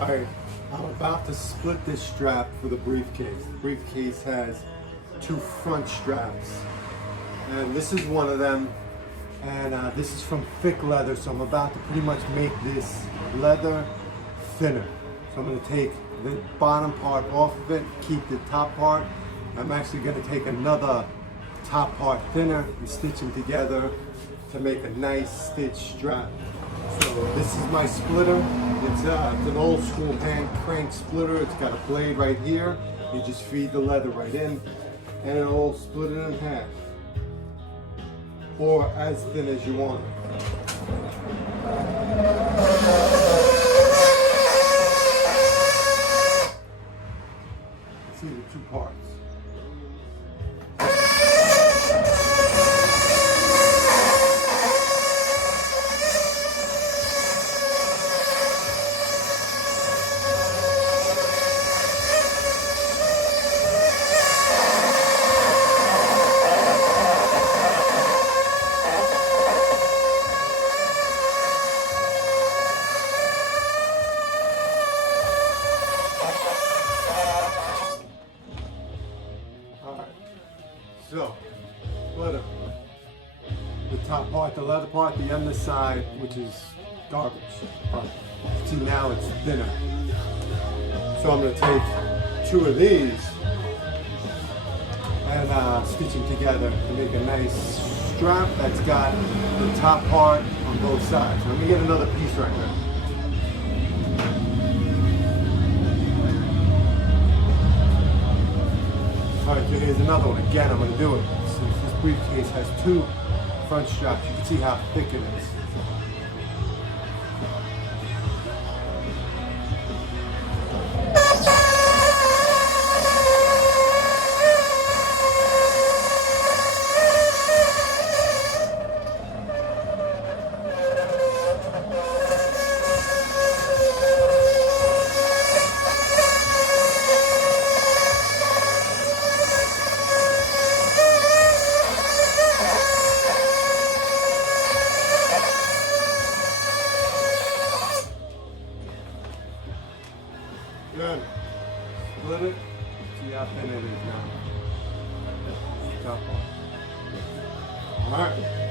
Alright, I'm about to split this strap for the briefcase. The briefcase has two front straps, and this is one of them, and this is from thick leather, so I'm about to pretty much make this leather thinner. So I'm going to take the bottom part off of it, keep the top part. I'm actually going to take another top part thinner and stitch them together to make a nice stitch strap. So this is my splitter. It's an old school hand crank splitter. It's got a blade right here. You just feed the leather right in and it'll split it in half, or as thin as you want it. See the two parts. So, splitter. The top part, the leather part, the underside, which is garbage. See, now it's thinner. So I'm going to take two of these and stitch them together to make a nice strap that's got the top part on both sides. So let me get another piece right now. Alright, so here's another one. Again, I'm going to do it. Since this briefcase has two front straps, you can see how thick it is. Good. Split it. See how thin it is now. Top part. Alright.